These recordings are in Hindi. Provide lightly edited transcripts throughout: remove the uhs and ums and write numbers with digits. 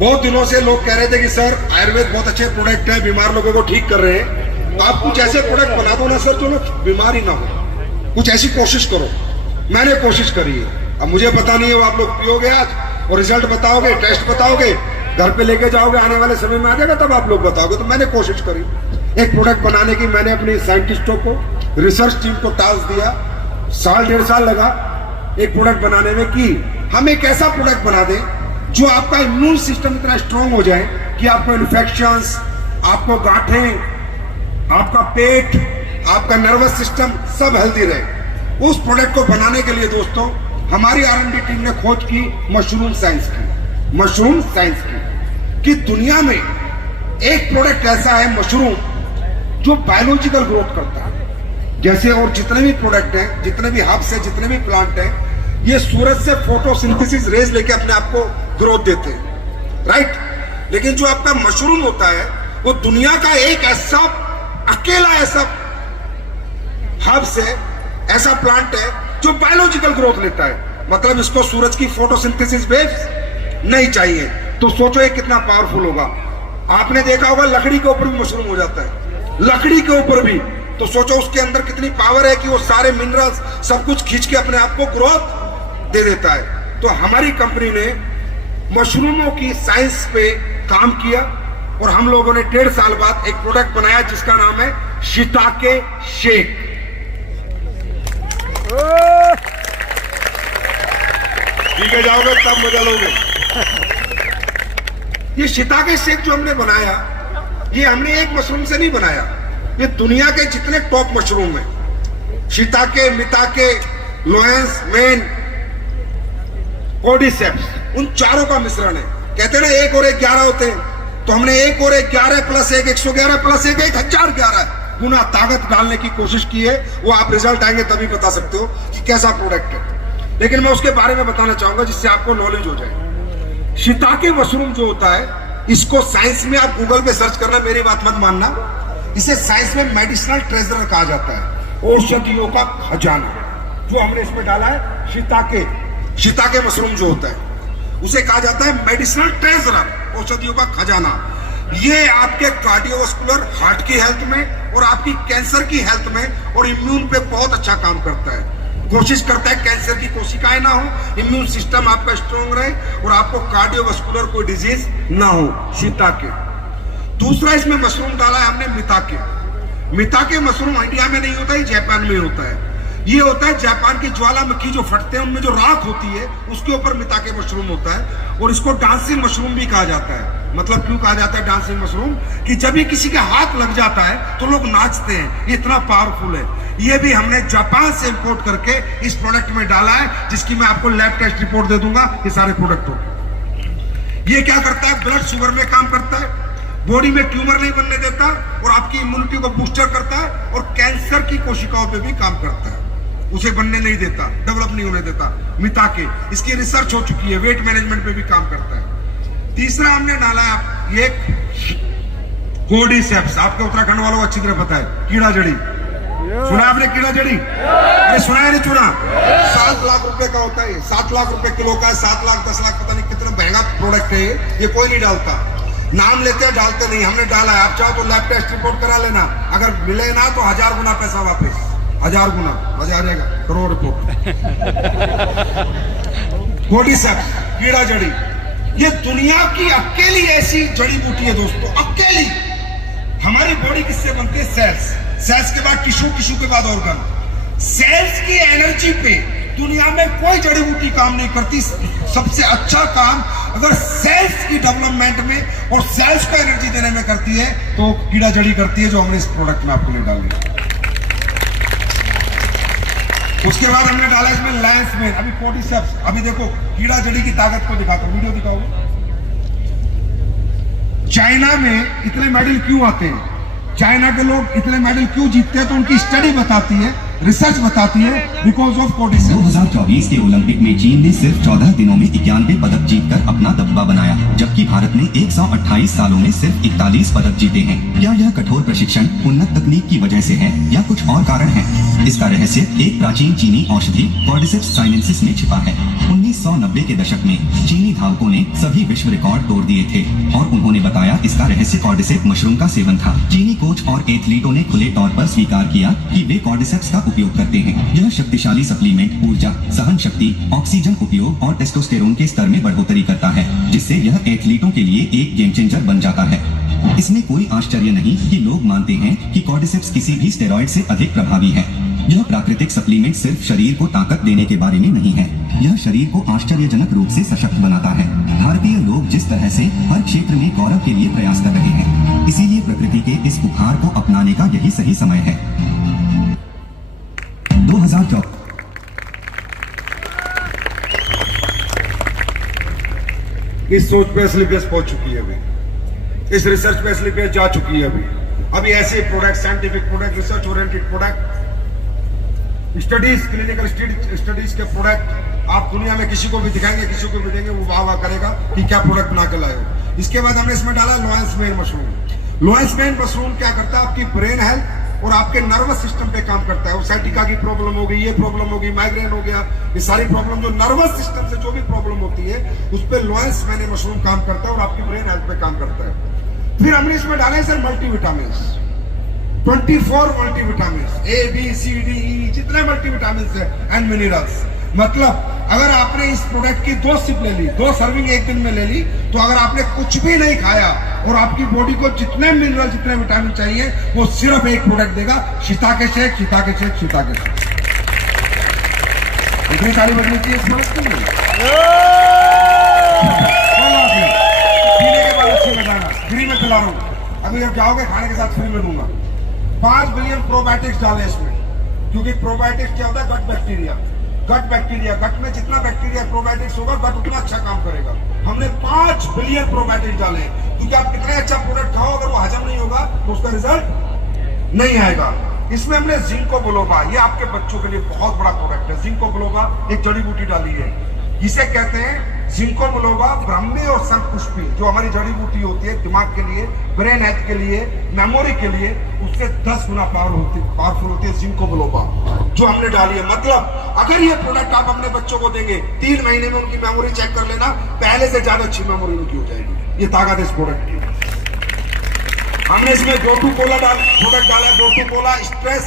बहुत दिनों से लोग कह रहे थे कि सर आयुर्वेद बहुत अच्छे प्रोडक्ट है, बीमार लोगों को ठीक कर रहे हैं, तो आप कुछ ऐसे प्रोडक्ट बना दो ना सर जो लोग बीमार ही ना हो, कुछ ऐसी कोशिश करो। मैंने कोशिश करी है, अब मुझे पता नहीं है वो आप लोग पियोगे आज और रिजल्ट बताओगे, टेस्ट बताओगे, घर पे लेके जाओगे, आने वाले समय में आ जाएगा तब आप लोग बताओगे। तो मैंने कोशिश करी एक प्रोडक्ट बनाने की। मैंने अपने साइंटिस्टों को, रिसर्च टीम को टास्क दिया, साल 1.5 साल लगा एक प्रोडक्ट बनाने में कि हम एक ऐसा प्रोडक्ट बना दें जो आपका इम्यून सिस्टम इतना स्ट्रांग हो जाए कि आपको इन्फेक्शंस, आपको गांठें, आपका पेट, आपका नर्वस सिस्टम सब हेल्दी रहे। उस प्रोडक्ट को बनाने के लिए दोस्तों हमारी R&D टीम ने खोज की मशरूम साइंस की, मशरूम साइंस की, कि दुनिया में एक प्रोडक्ट ऐसा है मशरूम जो बायोलॉजिकल ग्रोथ करता है। जैसे और जितने भी प्रोडक्ट हैं, जितने भी हर्ब्स हैं, जितने भी प्लांट हैं, ये सूरज से फोटोसिंथेसिस रेज लेके अपने आप को ग्रोथ देते हैं, राइट। लेकिन जो आपका मशरूम होता है वो दुनिया का एक ऐसा अकेला ऐसा हर्ब्स है, ऐसा प्लांट है जो बायोलॉजिकल ग्रोथ लेता है। मतलब इसको सूरज की फोटोसिंथेसिस वेव्स नहीं चाहिए। तो सोचो ये कितना पावरफुल होगा। आपने देखा होगा लकड़ी के ऊपर भी मशरूम हो जाता है, लकड़ी के ऊपर भी। तो सोचो उसके अंदर कितनी पावर है कि वो सारे मिनरल्स सब कुछ खींच के अपने आप को ग्रोथ दे देता है। तो हमारी कंपनी ने मशरूमों की साइंस पे काम किया और हम लोगों ने 1.5 साल बाद एक प्रोडक्ट बनाया जिसका नाम है शिताके शेक। ठीक है, जाओगे तब मजा लोगे। ये शिताके शेक जो हमने बनाया, ये हमने एक मशरूम से नहीं बनाया, ये दुनिया के जितने टॉप मशरूम हैं, शिताके, मिताके, लोएंस, मेन, कोर्डिसेप्स, उन चारों का मिश्रण है। कहते हैं ना 1 और 1 11 होते हैं, तो हमने 1 और 1 11 प्लस 1 111 प्लस 1 1011 गुना ताकत डालने की कोशिश की है। वो आप रिजल्ट आएंगे तभी बता सकते हो कि कैसा प्रोडक्ट है। लेकिन मैं उसके बारे में बताना चाहूंगा जिससे आपको नॉलेज हो जाए। शिताके मशरूम जो होता है, इसको साइंस में आप गूगल पे सर्च करना, मेरी बात मत मानना, इसे साइंस में मेडिसिनल ट्रेजर कहा जाता है, औषधियों का खजाना। जो हमने इसमें डाला है शिताके मशरूम जो होता है उसे कहा जाता है मेडिसिनल ट्रेजर, औषधियों का खजाना। ये आपके कार्डियोवास्कुलर, हार्ट की हेल्थ में और आपकी कैंसर की हेल्थ में और इम्यून पे बहुत अच्छा काम करता है। कोशिश करता है कैंसर की कोशिकाएं ना हो, इम्यून सिस्टम आपका स्ट्रांग रहे और आपको कार्डियोवास्कुलर कोई डिजीज ना हो। शिताके। दूसरा इसमें मशरूम डाला है हमने मिताके। मिताके मशरूम इंडिया में नहीं होता है, जापान में होता है। ये होता है जापान की ज्वालामुखी जो फटते हैं उनमें जो राख होती है उसके ऊपर मिताके मशरूम होता है। और इसको डांसिंग मशरूम भी कहा जाता है। मतलब क्यों कहा जाता है डांसिंग मशरूम? कि जब भी किसी का हाथ लग जाता है तो लोग नाचते हैं, ये इतना पावरफुल है। ये भी हमने जापान से इंपोर्ट करके इस प्रोडक्ट में डाला है, जिसकी मैं आपको लैब टेस्ट रिपोर्ट दे दूंगा। ये सारे प्रोडक्ट हो, ये क्या करता है, ब्लड शुगर में काम करता है, बॉडी में ट्यूमर नहीं बनने देता और आपकी इम्यूनिटी को बूस्टर करता है और कैंसर की कोशिकाओं पे भी काम करता है, उसे बनने नहीं देता, डेवलप नहीं होने देता। मिताके, इसकी रिसर्च हो चुकी है, वेट मैनेजमेंट पे भी काम करता है। तीसरा हमने डाला है ये कोर्डिसेप्स। आपके उत्तराखंड वालों को अच्छी तरह पता है, कीड़ा जड़ी। सुना आपने कीड़ा जड़ी? ये सुना है नहीं सुना? 7 लाख रुपए का होता है, 7 लाख रुपए किलो का है, 7 लाख 10 लाख, पता नहीं कितना महंगा प्रोडक्ट है ये कोई नहीं डालता। नाम लेते हैं, डालते नहीं। हमने डाला है, आप चाहो तो लैब टेस्ट रिपोर्ट करा लेना, अगर मिले ना तो 1000 गुना पैसा वापस, 1000 गुना मजा आ जाएगा, करोड़ रिपोर्ट। कोर्डिसेप्स, कीड़ा जड़ी, ये दुनिया की अकेली ऐसी जड़ी बूटी है दोस्तों, अकेली। हमारी बॉडी किससे बनती है? सेल्स, सेल्स के बाद टिश्यू, टिश्यू के बाद ऑर्गन। सेल्स की एनर्जी पे दुनिया में कोई जड़ी बूटी काम नहीं करती। सबसे अच्छा काम अगर सेल्स की डेवलपमेंट में और सेल्स को एनर्जी देने में करती है तो कीड़ा जड़ी करती है, जो हमने इस प्रोडक्ट में आपको ले डाली। उसके बाद हमने डाला इसमें लैंस में, अभी कोर्डिसेप्स। अभी देखो कीड़ा जड़ी की ताकत को दिखाता हूं, वीडियो दिखाओ। चाइना में इतने मेडल क्यों आते हैं, चाइना के लोग इतने मेडल क्यों जीतते हैं, तो उनकी स्टडी बताती है, रिसर्च बताती है, बिकॉज ऑफ कोर्डिसेप्स। 2024 के ओलंपिक में चीन ने सिर्फ 14 दिनों में 91 पदक जीतकर अपना दबदबा बनाया, जबकि भारत ने 128 सालों में सिर्फ 41 पदक जीते हैं। क्या यह कठोर प्रशिक्षण, उन्नत तकनीक की वजह से है या कुछ और कारण है? इसका रहस्य एक प्राचीन चीनी औषधि कॉर्डिसेप्स साइनेंसिस में छिपा है। 1990 के दशक में चीनी धावकों ने सभी विश्व रिकॉर्ड तोड़ दिए थे और उन्होंने बताया इसका रहस्य कॉर्डिसेप मशरूम का सेवन था। चीनी कोच और एथलीटों ने खुले तौर पर स्वीकार किया कि वे कॉर्डिसेप्स का उपयोग करते हैं। यह शक्तिशाली सप्लीमेंट ऊर्जा, सहन शक्ति, ऑक्सीजन उपयोग और टेस्टोस्टेरोन के स्तर में बढ़ोतरी करता है, जिससे यह एथलीटों के लिए एक गेम चेंजर बन जाता है। इसमें कोई आश्चर्य नहीं कि लोग मानते हैं कि कॉर्डिसेप्स किसी भी स्टेरॉइड से अधिक प्रभावी है। यह प्राकृतिक सप्लीमेंट सिर्फ शरीर को ताकत देने के बारे में नहीं है, यह शरीर को आश्चर्यजनक रूप से सशक्त बनाता है। भारतीय लोग जिस तरह से हर क्षेत्र में गौरव के लिए प्रयास कर रहे हैं, इसीलिए प्रकृति के इस उपहार को अपनाने का यही सही समय है। 2014 इस सोच पे स्लीपेस पहुंच चुकी है, अभी इस रिसर्च पे स्लीपेस जा चुकी है। अभी ऐसे product, scientific product, research oriented product, studies, clinical studies के प्रोडक्ट आप दुनिया में किसी को भी दिखाएंगे, किसी को भी देंगे, वो वाह वाह करेगा कि क्या प्रोडक्ट बना के लाए हो। इसके बाद हमने इसमें डाला lions main mushroom. Lions main mushroom क्या करता है, आपकी ब्रेन हेल्थ और आपके नर्वस सिस्टम पे काम करता है। वो साइटिका की प्रॉब्लम हो गई, ये प्रॉब्लम हो गई, माइग्रेन हो गया, ये सारी प्रॉब्लम जो नर्वस सिस्टम से जो भी प्रॉब्लम होती है उस पर लॉयंस मेन मशरूम काम करता है और आपकी ब्रेन हेल्थ पे काम करता है। फिर हमने इसमें डाले sir multivitamin, 24 multivitamin, A B C D E, जितने मल्टीविटामिन है एंड मिनरल्स। मतलब अगर आपने इस प्रोडक्ट की 2 सिप ले ली, 2 सर्विंग एक दिन में ले ली, तो अगर आपने कुछ भी नहीं खाया और आपकी बॉडी को जितने मिनरल, जितने विटामिन चाहिए, वो सिर्फ एक प्रोडक्ट देगा, shiitake shake, shiitake shake, shiitake shake. इतनी सारी बदली चाहिए इस प्रोडक्ट के लिए। पीने के बाद अच्छी बताना, फ्री में खिला रहा हूँ। अभी जब जाओगे खाने के साथ फ्री में दूंगा। 5 बिलियन प्रोबायोटिक्स डाले इसमें, क्योंकि प्रोबायोटिक्स क्या होता है, गट बैक्टीरिया। गट बैक्टीरिया, गट में जितना बैक्टीरिया प्रोबायोटिक्स होगा, गट उतना अच्छा काम करेगा। हमने 5 बिलियन प्रोबायोटिक्स डाले, क्योंकि आप कितने अच्छा प्रोडक्ट खाओ, अगर वो हजम नहीं होगा तो उसका रिजल्ट नहीं आएगा। इसमें हमने जिंको बिलोबा, ये आपके बच्चों के लिए बहुत बड़ा प्रोडक्ट है। जिंको बिलोबा एक जड़ी बूटी डाली है, इसे कहते हैं जिंको बिलोबा ब्राह्मी और शंखपुष्पी, जो हमारी जड़ी बूटी होती है दिमाग के लिए, ब्रेन हेल्थ के लिए, मेमोरी के लिए, उससे 10 गुना पावरफुल होती है जिंको बिलोबा, जो हमने डाली है। मतलब अगर ये प्रोडक्ट आप अपने बच्चों को देंगे, 3 महीने में उनकी मेमोरी चेक कर लेना, पहले से ज्यादा अच्छी मेमोरी उनकी हो जाएगी। ये ताकत है इस प्रोडक्ट की। हमने इसमें गोटू कोला प्रोडक्ट डाला। गोटू कोला स्ट्रेस,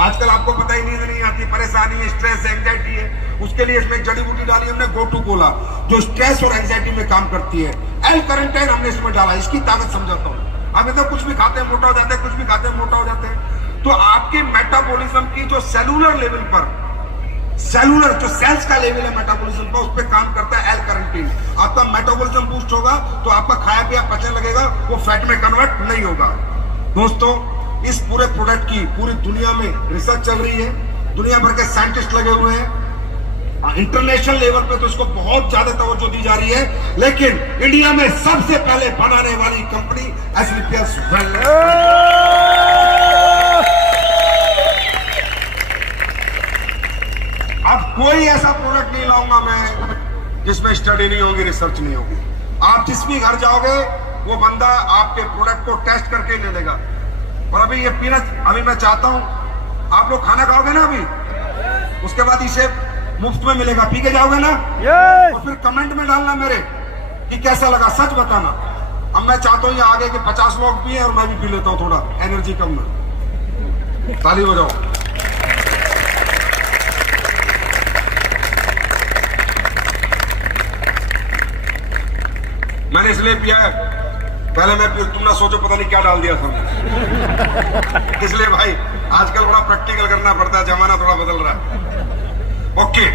आजकल आपको पता ही नींद नहीं आती, परेशानी है, स्ट्रेस, एंजाइटी है, उसके लिए इसमें जड़ी बूटी डाली हमने गोटू कोला, जो स्ट्रेस और एंजाइटी में काम करती है। एल कैरेंटाइन हमने इसमें डाला, इसकी ताकत समझाता हूँ। आप इधर कुछ भी खाते हैं मोटा हो जाते हैं, कुछ भी खाते हैं मोटा हो जाते हैं, तो आपके मेटाबॉलिज्म की जो सेलुलर लेवल पर, सेलुलर जो सेल्स का लेवल है मेटाबॉलिज्म का, उस पर काम करता है एल कैरेंटीन। आपका मेटाबॉलिज्म बूस्ट होगा तो आपका खाया पिया पचने लगेगा, वो फैट में कन्वर्ट नहीं होगा। दोस्तों, इस पूरे प्रोडक्ट की पूरी दुनिया में रिसर्च चल रही है, दुनिया भर के साइंटिस्ट लगे हुए हैं, इंटरनेशनल लेवल पे तो इसको बहुत ज्यादा तवज्जो दी जा रही है, लेकिन इंडिया में सबसे पहले बनाने वाली कंपनी एस्क्लेपियस वेलनेस। अब कोई ऐसा प्रोडक्ट नहीं लाऊंगा मैं जिसमें स्टडी नहीं होगी, रिसर्च नहीं होगी। आप जिस भी घर जाओगे, वो बंदा आपके प्रोडक्ट को टेस्ट करके ले लेगा। और अभी ये पीनट, अभी मैं चाहता हूं आप लोग खाना खाओगे ना अभी, उसके बाद इसे मुफ्त में मिलेगा, पी के जाओगे ना, और फिर कमेंट में डालना मेरे कि कैसा लगा, सच बताना। अब मैं चाहता हूँ ये आगे के 50 लोग भी हैं और मैं भी पी लेता हूँ, थोड़ा एनर्जी कम में। ताली बजाओ। मैंने इसलिए पिया है, पहले मैं तुम ना सोचो पता नहीं क्या डाल दिया था। इसलिए भाई आजकल बड़ा प्रैक्टिकल करना पड़ता है, जमाना थोड़ा बदल रहा है। ओके,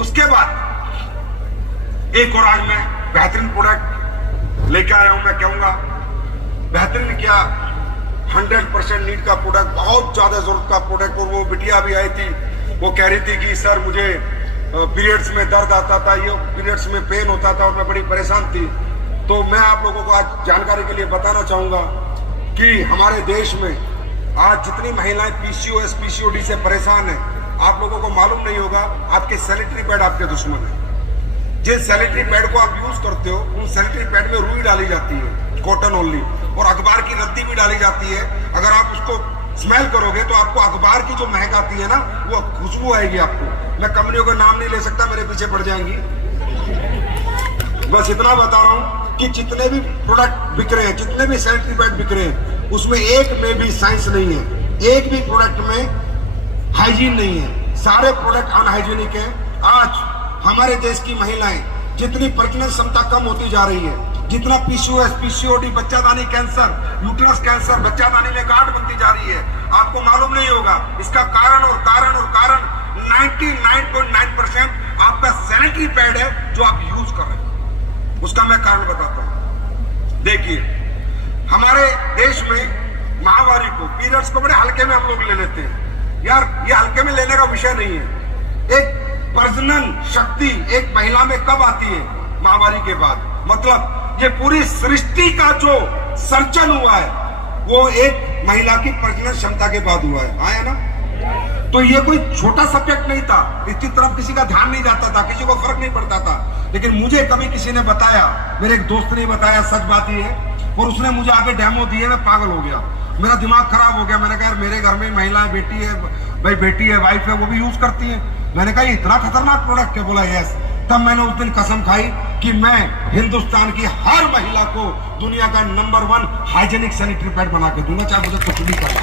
उसके बाद एक और आज मैं बेहतरीन प्रोडक्ट लेके आया हूं। मैं कहूंगा बेहतरीन क्या, 100% नीड का प्रोडक्ट, बहुत ज्यादा जरूरत का प्रोडक्ट। और वो बिटिया भी आई थी, वो कह रही थी कि सर मुझे पीरियड्स में दर्द आता था, ये पीरियड्स में पेन होता था और मैं बड़ी परेशान थी। तो मैं आप लोगों को आज जानकारी के लिए बताना चाहूंगा कि हमारे देश में आज जितनी महिलाएं पीसीओएस, पीसीओडी से परेशान है, आप लोगों को मालूम नहीं होगा, आपके सैनिटरी पैड आपके दुश्मन है। जिन सैनिटरी पैड को आप यूज करते हो, उन सैनिटरी पैड में रुई डाली जाती है, कॉटन ओनली, और अखबार की रद्दी भी डाली जाती है। अगर आप उसको स्मेल करोगे तो आपको अखबार की जो महक आती है ना, वो खुशबू आएगी आपको। मैं कंपनियों का नाम नहीं ले सकता, मेरे पीछे पड़ जाएंगी। बस इतना बता रहा हूं कि जितने भी प्रोडक्ट बिक रहे हैं, जितने भी सैनिटरी पैड बिक रहे हैं, उसमें एक में भी साइंस नहीं है, एक भी प्रोडक्ट में हाइजीन नहीं है, सारे प्रोडक्ट अनहाइजीनिक हैं। आज हमारे देश की महिलाएं जितनी प्रजनन क्षमता कम होती जा रही है, जितना पीसीओएस, पीसीओडी, बच्चादानी कैंसर, यूट्रस कैंसर, बच्चादानी में गांठ बनती जा रही है, आपको मालूम नहीं होगा। इसका कारण 99.9% आपका सैनिटरी पैड है जो आप यूज कर रहे हैं। उसका मैं कारण बताता हूं। देखिए, हमारे देश में महामारी को, पीरियड्स को बड़े हल्के में हम लोग ले लेते हैं। यार, ये हल्के में लेने का विषय नहीं है। एक प्रजनन शक्ति एक महिला में कब आती है? महामारी के बाद। मतलब ये पूरी सृष्टि का जो सर्जन हुआ है वो एक महिला की प्रजनन क्षमता के बाद हुआ है। आया ना? तो ये कोई छोटा सब्जेक्ट नहीं था, इसकी तरफ किसी का ध्यान नहीं जाता था, किसी को फर्क नहीं पड़ता था। लेकिन मुझे कभी किसी ने बताया, मेरे एक दोस्त ने बताया, सच बात ये है, और उसने मुझे आगे डेमो दिए, मैं पागल हो गया, मेरा दिमाग खराब हो गया। मैंने कहा यार, मेरे घर में महिलाएं, बेटी है, भाई बेटी है, वाइफ है, वो भी यूज करती है। मैंने कहा इतना खतरनाक प्रोडक्ट है? बोला यस। तब मैंने उस दिन कसम खाई कि मैं हिंदुस्तान की हर महिला को दुनिया का नंबर 1 हाइजेनिक सैनिटरी पैड बना के दूंगा, चाहे मुझे कुछ भी करे।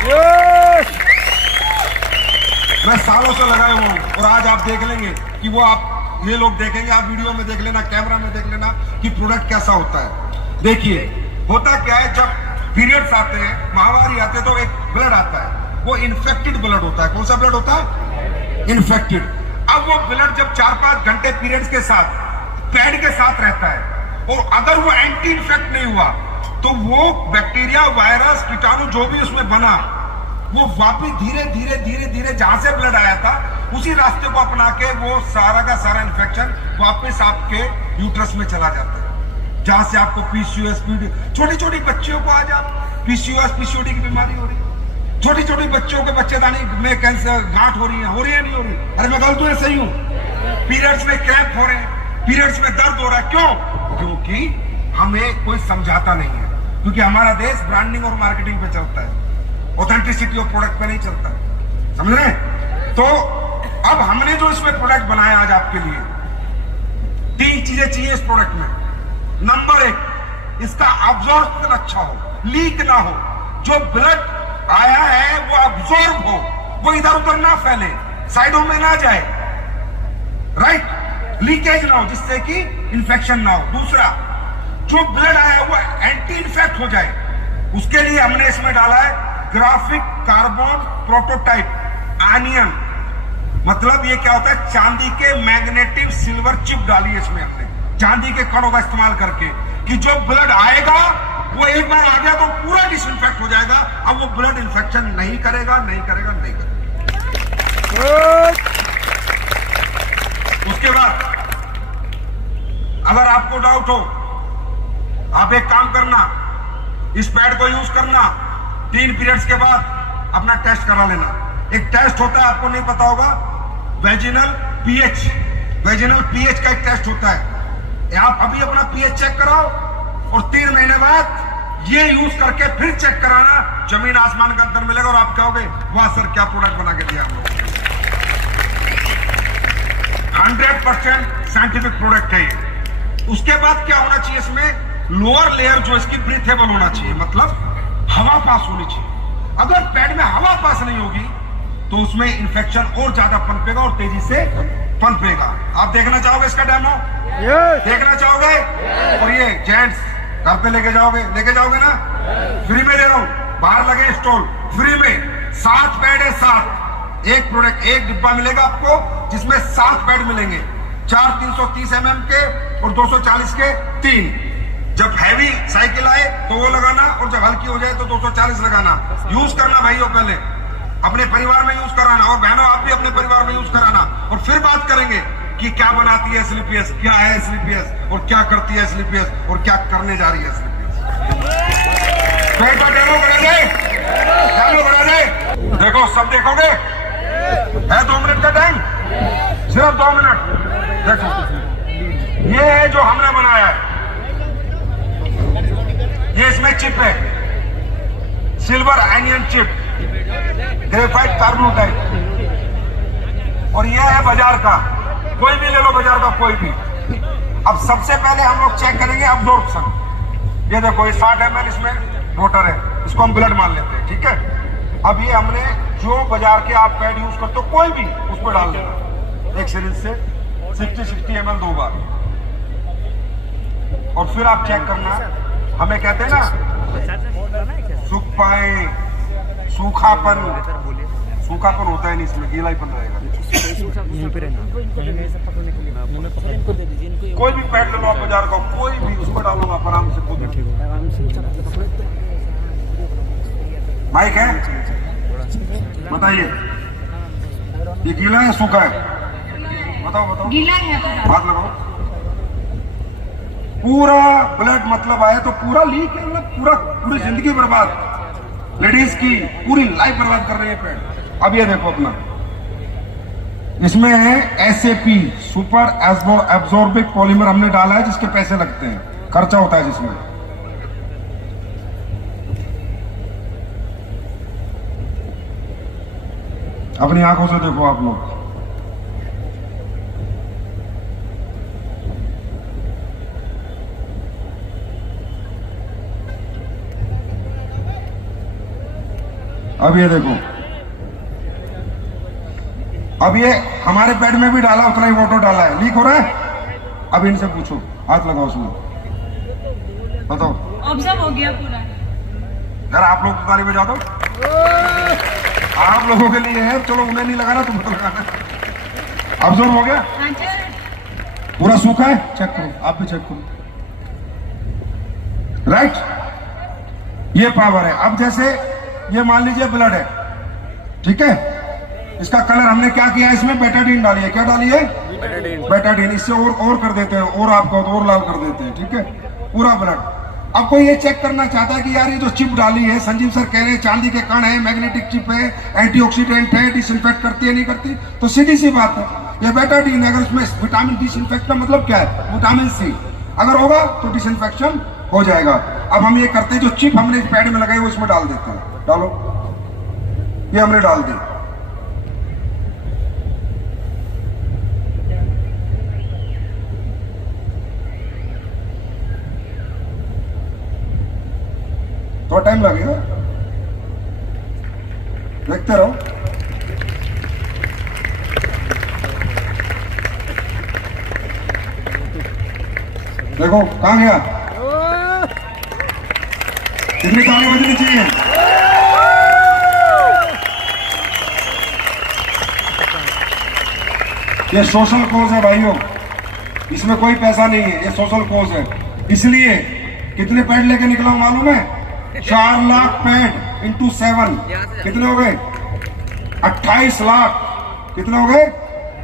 मैं सालों से लगाए हुआ हूं, और आज आप देख लेंगे कि वो आप, ये लोग देखेंगे, आप वीडियो में देख लेना, कैमरा में देख लेना कि प्रोडक्ट कैसा होता है। देखिए, होता क्या है, जब पीरियड्स आते हैं, महामारी आते हैं, तो एक ब्लड आता है, वो इन्फेक्टेड ब्लड होता है। कौन सा ब्लड होता है? इन्फेक्टेड। अब वो ब्लड जब 4-5 घंटे पीरियड्स के साथ, पैड के साथ रहता है, और अगर वो एंटी इन्फेक्ट नहीं हुआ, तो वो बैक्टीरिया, वायरस, कीटाणु जो भी उसमें बना, वो वापिस धीरे धीरे धीरे धीरे जहां से ब्लड आया था, उसी रास्ते को अपना के वो सारा का सारा इन्फेक्शन वापस आपके यूट्रस में चला जाता है, जहां से आपको पीसीओएस, छोटी छोटी बच्चियों को आज आप पीसीओएस, पीसीओडी की बीमारी हो रही है। छोटी छोटी बच्चों के बच्चेदानी में कैंसर, गांठ हो रही है नहीं हो रही? अरे मैं गलत हूं या सही हूं? पीरियड्स में क्रैम्प हो रहे हैं, पीरियड्स में दर्द हो रहा है। क्यों? क्योंकि हमें कोई समझाता नहीं है, क्योंकि हमारा देश ब्रांडिंग और मार्केटिंग पे चलता है, ऑथेंटिसिटी ऑफ प्रोडक्ट पे नहीं चलता। समझ रहे हैं? तो अब हमने जो इसमें प्रोडक्ट बनाया आज आपके लिए, 3 चीजें चाहिए इस प्रोडक्ट में। नंबर 1, इसका अब्जॉर्प्शन अच्छा हो, लीक ना हो, जो ब्लड आया है वो अब्सॉर्ब हो, वो इधर उधर ना फैले, साइडों में ना जाए, राइट, लीकेज ना हो, जिससे कि इंफेक्शन ना हो। दूसरा, जो ब्लड आया है वो एंटी इन्फेक्ट हो जाए, उसके लिए हमने इसमें डाला है ग्राफिक कार्बन प्रोटोटाइप आयनियन। मतलब ये क्या होता है? चांदी के मैग्नेटिक सिल्वर चिप डाली है इसमें हमने, चांदी के कणों का इस्तेमाल करके, कि जो ब्लड आएगा वो एक बार आ गया तो पूरा डिसइंफेक्ट हो जाएगा। अब वो ब्लड इन्फेक्शन नहीं करेगा। उसके बाद अगर आपको डाउट हो, आप एक काम करना, इस पैड को यूज करना, 3 पीरियड्स के बाद अपना टेस्ट करा लेना। एक टेस्ट होता है, आपको नहीं पता होगा, वेजिनल पीएच का एक टेस्ट होता है। आप अभी अपना पीएच चेक कराओ, और 3 महीने बाद ये यूज करके फिर चेक कराना, जमीन आसमान का अंतर मिलेगा, और आप कहोगे वाह सर, क्या प्रोडक्ट बना के दिया हम लोगों ने। 100% साइंटिफिक प्रोडक्ट है ये। उसके बाद क्या होना चाहिए? इसमें लोअर लेयर जो इसकी ब्रीथेबल होना चाहिए, मतलब हवा पास होनी चाहिए। अगर पैड में हवा पास नहीं होगी तो उसमें इंफेक्शन और ज्यादा पनपेगा और तेजी से पनपेगा। आप देखना चाहोगे इसका डेमो? देखना चाहोगे? और ये जेंट्स घर पे लेके जाओगे ना? फ्री में दे रहा हूं, बाहर लगे स्टॉल, फ्री में 7 पैड है, 7। एक प्रोडक्ट, एक डिब्बा मिलेगा आपको, जिसमें 7 पैड मिलेंगे, 4 330 mm के और 240 के 3। जब हैवी साइकिल आए तो वो लगाना, और जब हल्की हो जाए तो 240 लगाना। यूज करना भाइयों, पहले अपने परिवार में यूज कराना, और बहनों आप भी अपने परिवार में यूज कराना, और फिर बात करेंगे कि क्या बनाती है स्लीपियस, क्या है स्लीपियस, और क्या करती है स्लीपियस, और क्या करने जा रही है स्लीपियस। पेट का डेमो करा दे। देखो, सब देखोगे? है 2 मिनट का टाइम, सिर्फ 2 मिनट। देखो, ये है जो हमने बनाया है, ये इसमें चिप है, सिल्वर आयनियन चिप। ग्रेफाइट कार्बोटाइट। और ये है बाजार का, कोई भी ले लो बाजार का कोई भी। अब सबसे पहले हम लोग चेक करेंगे अब्जॉर्प्शन। ये देखो ये 60 ml इसमें मोटर है, इसको हम ब्लड मान लेते हैं, ठीक है। अब ये हमने जो बाजार के आप पैड यूज करते हो कोई भी उस पर डाल देना एक सिरिंज से 60 ml 2 बार। और फिर आप चेक करना, हमें कहते हैं ना सूख पाए, सूखापन होता है नहीं इसमें, गीलापन रहेगा। कोई भी पैड ले लो आप बाजार का, कोई भी उसको डालो आप आराम से खुद। माइक है, बताइए ये गीला है सूखा है? बताओ गीला है। हाथ लगाओ। पूरा ब्लड मतलब आया तो पूरा लीक है, मतलब पूरी जिंदगी बर्बाद, लेडीज की पूरी लाइफ बर्बाद कर रही है पैड। अब ये देखो अपना, इसमें है SAP सुपर एब्जॉर्बिक पॉलीमर हमने डाला है, जिसके पैसे लगते हैं, खर्चा होता है जिसमें। अपनी आंखों से देखो आप लोग। अब ये देखो, अब ये हमारे पेट में भी डाला, उतना ही वाटर डाला है, लीक हो रहा है। अब इनसे पूछो, हाथ लगाओ उसमें, बताओ। ऑब्जर्व हो गया पूरा। यार आप लोग ताली बजा दो, आप लोगों के लिए है, चलो उन्हें नहीं लगाना, तुमको लगाना। ऑब्जर्व हो गया, पूरा सूखा है, चेक करो, आप भी चेक करो, राइट। ये पावर है। अब जैसे ये मान लीजिए ब्लड है, ठीक है, इसका कलर हमने क्या किया, इसमें बेटाडीन डाली है। क्या डाली है? बेटाडीन। इससे और कर देते हैं, और आपको और लाल कर देते हैं, ठीक है, पूरा ब्लड। अब कोई ये चेक करना चाहता है कि यार ये जो चिप डाली है, संजीव सर कह रहे हैं चांदी के कण है, मैग्नेटिक चिप है, एंटीऑक्सीडेंट है, डिसइंफेक्ट करती है नहीं करती, तो सीधी सी बात है, ये बेटाडीन अगर उसमें विटामिन डिसइंफेक्ट का मतलब क्या है, विटामिन C अगर होगा तो डिसइंफेक्शन हो जाएगा। अब हम ये करते हैं, जो चिप हमने इस पैड में लगाई वो इसमें डाल देते हैं। डालो, ये हमने डाल दी। थोड़ा टाइम लगेगा, देखते रहो। देखो कहां गया, कितनी ताली बजनी चाहिए। ये सोशल कोज है भाइयों, इसमें कोई पैसा नहीं है, ये सोशल कोज है। इसलिए कितने पैड लेके निकला हूं मालूम है? 4 लाख पैड इंटू 7 कितने हो गए? 28 लाख। कितने हो गए?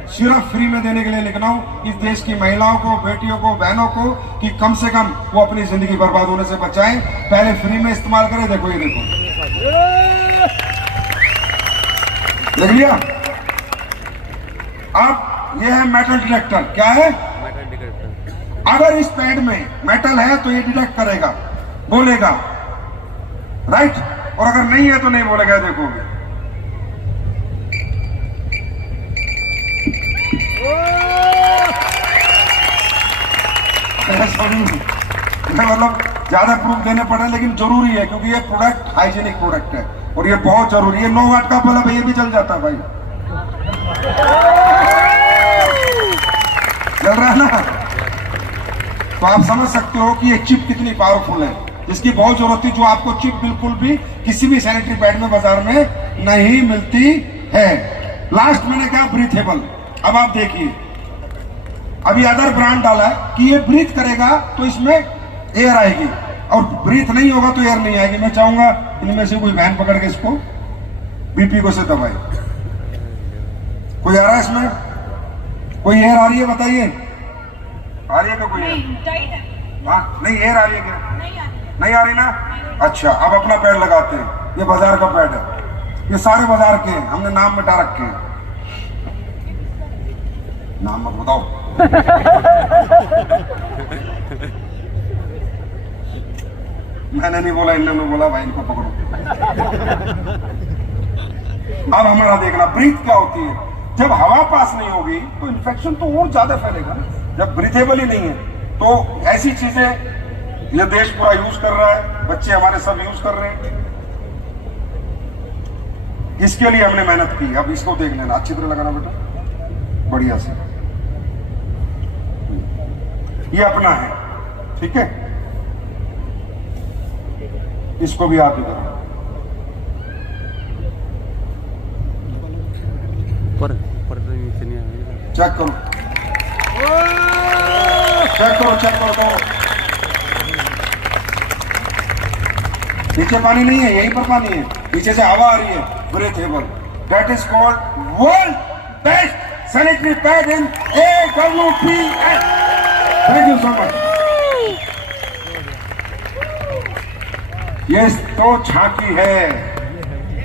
सिर्फ फ्री में देने के लिए लिखना हूं इस देश की महिलाओं को, बेटियों को, बहनों को, कि कम से कम वो अपनी जिंदगी बर्बाद होने से बचाएं, पहले फ्री में इस्तेमाल करें। देखो ये देखो, देख लिया। अब ये है मेटल डिटेक्टर। क्या है? Metal detector. अगर इस पैड में मेटल है तो ये डिटेक्ट करेगा, बोलेगा, राइट, और अगर नहीं है तो नहीं बोलेगा। देखो मतलब ज्यादा प्रूफ देने पड़े, लेकिन जरूरी है क्योंकि ये प्रोडक्ट हाइजीनिक प्रोडक्ट है और ये बहुत जरूरी है। 9 वाट का बल्ब ये भी जल जाता है भाई, चल रहा है ना। तो आप समझ सकते हो कि ये चिप कितनी पावरफुल है, इसकी बहुत जरूरत थी, जो आपको चिप बिल्कुल भी किसी भी सैनिटरी पैड में बाजार में नहीं मिलती है। लास्ट मैंने कहा ब्रीथेबल। अब आप देखिए, अभी अदर ब्रांड डाला है कि ये ब्रीथ करेगा तो इसमें एयर आएगी, और ब्रीथ नहीं होगा तो एयर नहीं आएगी। मैं चाहूंगा इनमें से कोई वैन पकड़ के इसको बीपी को से दबाए। कोई आ रहा है इसमें? कोई एयर आ रही है? बताइए, आ रही है क्या कोई? हाँ, नहीं एयर आ रही है क्या? नहीं आ रही ना? अच्छा, अब अपना पैड लगाते हैं। ये बाजार का पैड है, ये सारे बाजार के हैं, हमने नाम मिटा रखे हैं। नाम मत बताओ। मैंने नहीं बोला, इन्होंने बोला भाई इनको पकड़ो। अब हमारा देखना ब्रीथ क्या होती है। जब हवा पास नहीं होगी तो इन्फेक्शन तो और ज्यादा फैलेगा ना। जब ब्रीथेबल ही नहीं है तो ऐसी चीजें ये देश पूरा यूज कर रहा है, बच्चे हमारे सब यूज कर रहे हैं। इसके लिए हमने मेहनत की। अब इसको देख लेना, अच्छी तरह लगाना बेटा, बढ़िया से। ये अपना है, ठीक है। इसको भी आप इधर चेक करो, चेक करो, चेक करो। तो नीचे पानी नहीं है, यहीं पर पानी है, पीछे से हवा आ रही है, breathable. That is called world best sanitary pad in AWPS। Thank you so much. ये तो झांकी है,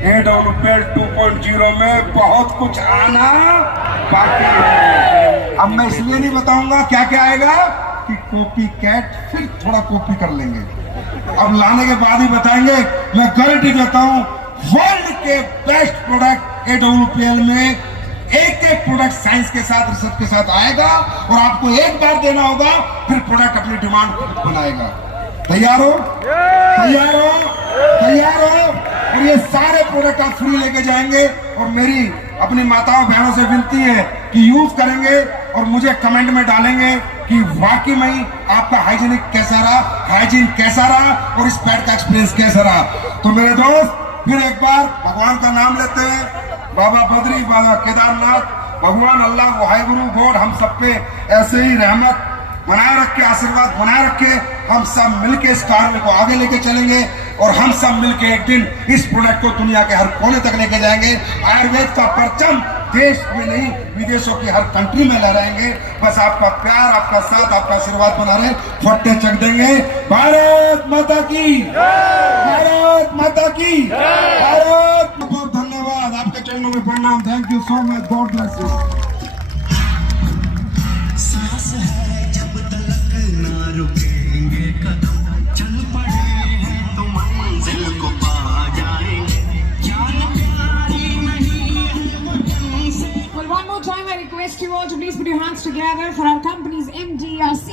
AWPS 2.0 में बहुत कुछ आना बाकी है। अब मैं इसलिए नहीं बताऊंगा क्या क्या आएगा कि कॉपी कैट फिर थोड़ा कॉपी कर लेंगे। अब लाने के बाद ही बताएंगे। मैं गारंटी देता हूं वर्ल्ड के बेस्ट प्रोडक्ट AWPL में एक एक प्रोडक्ट साइंस के साथ, रिसर्च के साथ आएगा और आपको एक बार देना होगा, फिर प्रोडक्ट अपनी डिमांड बनाएगा। तैयार हो? तैयार हो? तैयार हो? और ये सारे प्रोडक्ट आप फ्री लेके जाएंगे। और मेरी अपनी माताओं बहनों से विनती है कि यूज करेंगे और मुझे कमेंट में डालेंगे कि वाकई में आपका हाइजीनिक कैसा रहा, हाइजीन कैसा रहा और इस पैड का एक्सपीरियंस कैसा रहा। तो मेरे दोस्त फिर एक बार भगवान का नाम लेते हैं। बाबा बद्री, बाबा केदारनाथ, भगवान अल्लाह, वाहिगुरु गॉड हम सब पे ऐसे ही रहमत बनाए रखे, आशीर्वाद बनाए रखे। हम सब मिलके इस कार्य को आगे लेके चलेंगे और हम सब मिलके एक दिन इस प्रोडक्ट को दुनिया के हर कोने तक लेके जाएंगे। आयुर्वेद का परचम देश में नहीं, विदेशों की हर कंट्री में लहराएंगे। बस आपका प्यार, आपका साथ, आपका आशीर्वाद बना रहे, फट्टे चक देंगे। भारत माता की, भारत माता की, भारत। बहुत धन्यवाद, आपके चरणों में प्रणाम। Thank you so much, God bless you. सांस है जब तलक ना रुकेंगे कदम, चल पड़े हैं तो मंजिल को पा जाएंगे। जान प्यारी नहीं है वतन से। Well, one more time, I request you all to please put your hands together for our company's MD, our CEO.